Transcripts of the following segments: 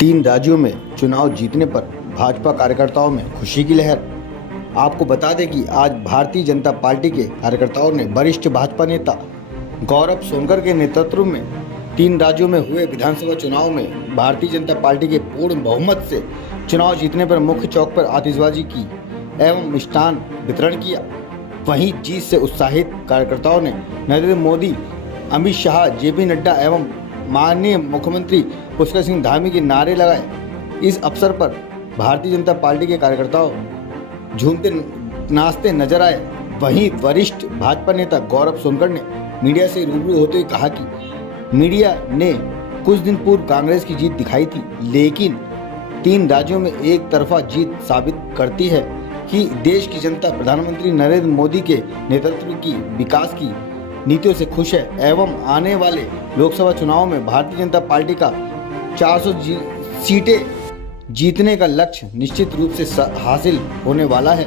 तीन राज्यों में चुनाव जीतने पर भाजपा कार्यकर्ताओं में खुशी की लहर। आपको बता दें कि आज भारतीय जनता पार्टी के कार्यकर्ताओं ने वरिष्ठ भाजपा नेता गौरव सोनकर के नेतृत्व में तीन राज्यों में हुए विधानसभा चुनाव में भारतीय जनता पार्टी के पूर्ण बहुमत से चुनाव जीतने पर मुख्य चौक पर आतिशबाजी की एवं मिष्ठान वितरण किया। वहीं जीत से उत्साहित कार्यकर्ताओं ने नरेंद्र मोदी, अमित शाह, जेपी नड्डा एवं माननीय मुख्यमंत्री पुष्कर सिंह धामी के नारे लगाए। इस अवसर पर भारतीय जनता पार्टी के कार्यकर्ताओं झूमते नाचते नजर आए। वहीं वरिष्ठ भाजपा नेता गौरव सोनकर ने मीडिया से रूबरू होते हुए कहा कि मीडिया ने कुछ दिन पूर्व कांग्रेस की जीत दिखाई थी, लेकिन तीन राज्यों में एक तरफा जीत साबित करती है कि देश की जनता प्रधानमंत्री नरेंद्र मोदी के नेतृत्व की विकास की नीतियों से खुश है एवं आने वाले लोकसभा चुनाव में भारतीय जनता पार्टी का 400 सीटें जीतने का लक्ष्य निश्चित रूप से हासिल होने वाला है।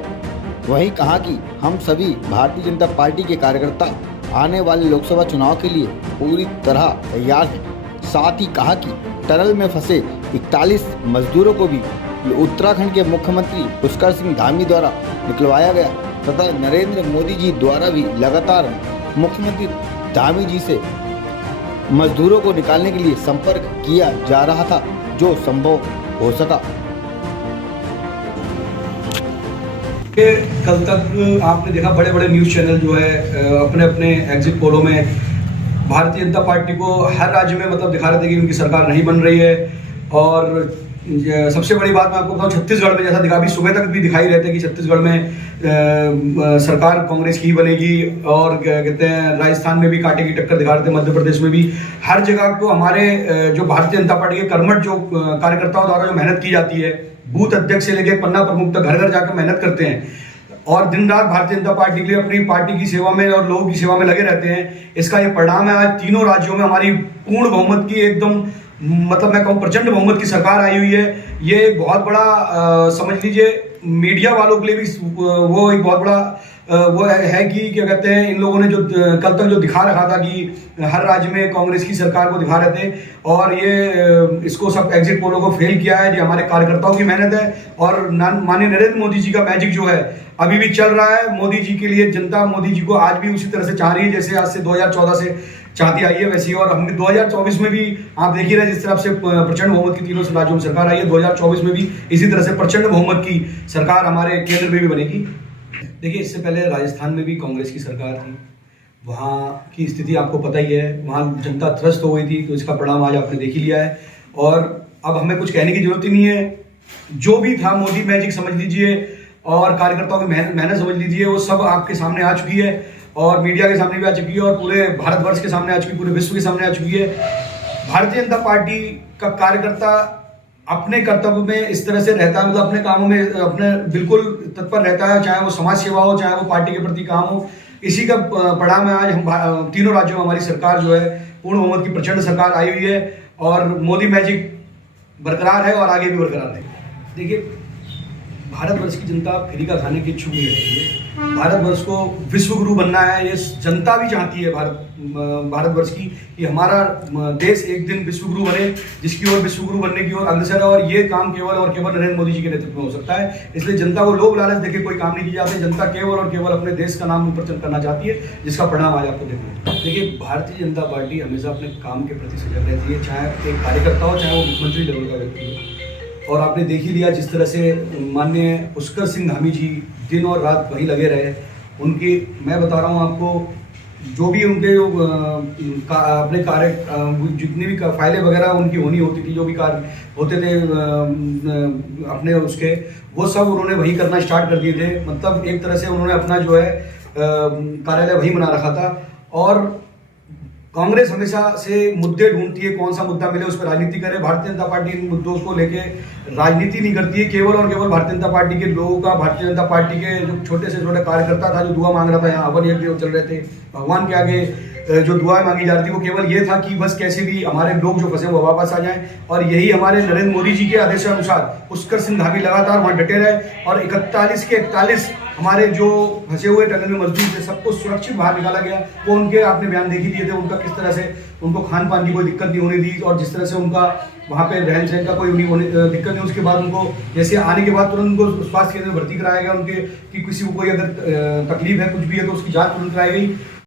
वहीं कहा कि हम सभी भारतीय जनता पार्टी के कार्यकर्ता आने वाले लोकसभा चुनाव के लिए पूरी तरह तैयार हैं। साथ ही कहा कि टनल में फंसे 41 मजदूरों को भी उत्तराखंड के मुख्यमंत्री पुष्कर सिंह धामी द्वारा निकलवाया गया तथा नरेंद्र मोदी जी द्वारा भी लगातार मुख्यमंत्री धामी जी से मजदूरों को निकालने के लिए संपर्क किया जा रहा था, जो संभव हो सका। कल तक आपने देखा बड़े बड़े न्यूज़ चैनल जो है अपने अपने एग्जिट पोलों में भारतीय जनता पार्टी को हर राज्य में मतलब दिखा रहे थे कि उनकी सरकार नहीं बन रही है। और सबसे बड़ी बात मैं आपको बताऊं, छत्तीसगढ़ में जैसा दिखा, अभी सुबह तक भी दिखाई रहते कि छत्तीसगढ़ में सरकार कांग्रेस की ही बनेगी, और क्या कहते हैं राजस्थान में भी कांटे की टक्कर दिखा रहे थे, मध्य प्रदेश में भी। हर जगह को हमारे जो भारतीय जनता पार्टी के कर्मठ जो कार्यकर्ताओं द्वारा जो मेहनत की जाती है, बूथ अध्यक्ष से लेकर पन्ना प्रमुख तक घर घर जाकर मेहनत करते हैं और दिन रात भारतीय जनता पार्टी के लिए अपनी पार्टी की सेवा में और लोगों की सेवा में लगे रहते हैं। इसका ये परिणाम है, आज तीनों राज्यों में हमारी पूर्ण बहुमत की एकदम मतलब मैं कहूँ प्रचंड बहुमत की सरकार आई हुई है। ये एक बहुत बड़ा समझ लीजिए मीडिया वालों के लिए भी वो एक बहुत बड़ा वो है कि क्या कहते हैं, इन लोगों ने जो कल तक जो दिखा रखा था कि हर राज्य में कांग्रेस की सरकार को दिखा रहे थे, और ये इसको सब एग्जिट पोलों को फेल किया है। ये हमारे कार्यकर्ताओं की मेहनत है और माननीय नरेंद्र मोदी जी का मैजिक जो है अभी भी चल रहा है। मोदी जी के लिए जनता मोदी जी को आज भी उसी तरह से चाह रही है जैसे आज से 2014 से चाहती आई है वैसी। और हम 2024 में भी आप देख ही रहे जिस तरह से प्रचंड बहुमत की तीनों राज्यों में सरकार आई है, 2024 में भी इसी तरह से प्रचंड बहुमत की सरकार हमारे केंद्र में भी बनेगी। देखिए, इससे पहले राजस्थान में भी कांग्रेस की सरकार थी, वहाँ की स्थिति आपको पता ही है, वहाँ जनता त्रस्त हो गई थी, तो इसका परिणाम आज आपने देख ही लिया है। और अब हमें कुछ कहने की जरूरत ही नहीं है, जो भी था मोदी मैजिक समझ लीजिए और कार्यकर्ताओं की मेहनत समझ लीजिए, वो सब आपके सामने आ चुकी है और मीडिया के सामने भी आ चुकी है और पूरे भारतवर्ष के सामने आ चुकी है, पूरे विश्व के सामने आ चुकी है। भारतीय जनता पार्टी का कार्यकर्ता अपने कर्तव्य में इस तरह से रहता है, मतलब अपने कामों में अपने बिल्कुल तत्पर रहता है, चाहे वो समाज सेवा हो, चाहे वो पार्टी के प्रति काम हो। इसी का परिणाम है आज हम तीनों राज्यों में हमारी सरकार जो है पूर्ण बहुमत की प्रचंड सरकार आई हुई है और मोदी मैजिक बरकरार है और आगे भी बरकरार रहेगी। देखिए, भारतवर्ष की जनता फ्री का खाने की इच्छुक नहीं रहती है। भारतवर्ष को विश्व गुरु बनना है, ये जनता भी चाहती है भारतवर्ष की कि हमारा देश एक दिन विश्व गुरु बने, जिसकी ओर विश्व गुरु बनने की ओर अग्रसर है। और ये काम केवल और केवल नरेंद्र मोदी जी के नेतृत्व में हो सकता है। इसलिए जनता को लोभ लालच देके कोई काम नहीं किया जाता। जनता केवल और केवल अपने देश का नाम ऊपर करना चाहती है, जिसका परिणाम आज आपको देखना। देखिए, भारतीय जनता पार्टी हमेशा अपने काम के प्रति सजग रहती है, चाहे एक कार्यकर्ता हो, चाहे वो मुख्यमंत्री लेवल का व्यक्ति हो। और आपने देख ही लिया जिस तरह से माननीय पुष्कर सिंह धामी जी दिन और रात वहीं लगे रहे। उनकी मैं बता रहा हूँ आपको, जो भी उनके अपने कार्य जितनी भी फाइलें वगैरह उनकी होनी होती थी, जो भी कार्य होते थे अपने उसके, वो सब उन्होंने वही करना स्टार्ट कर दिए थे। मतलब एक तरह से उन्होंने अपना जो है कार्यालय वही बना रखा था। और कांग्रेस हमेशा से मुद्दे ढूंढती है, कौन सा मुद्दा मिले उस पर राजनीति करे। भारतीय जनता पार्टी इन मुद्दों को लेके राजनीति नहीं करती है, केवल और केवल भारतीय जनता पार्टी के लोगों का, भारतीय जनता पार्टी के जो छोटे से छोटे कार्यकर्ता था जो दुआ मांग रहा था, यहाँ हवन यज्ञ चल रहे थे, भगवान के आगे जो दुआएं मांगी जा रही थी वो केवल ये था कि बस कैसे भी हमारे लोग जो फंसे वो वापस आ जाएं, और यही हमारे नरेंद्र मोदी जी के आदेशानुसार पुष्कर सिंह धामी लगातार वहाँ डटे रहे और 41 के 41 हमारे जो फंसे हुए टनल में मजदूर थे सबको सुरक्षित बाहर निकाला गया। वो उनके आपने बयान देख ही दिए थे, उनका किस तरह से उनको खान पान की कोई दिक्कत नहीं होने दी और जिस तरह से उनका वहाँ पे रहन सहन का कोई दिक्कत नहीं। उसके बाद उनको जैसे आने के बाद तुरंत उनको स्वास्थ्य केंद्र में भर्ती कराया गया उनके, कि किसी को कोई अगर तकलीफ है कुछ भी है तो उसकी जाँच तुरंत कराई गई।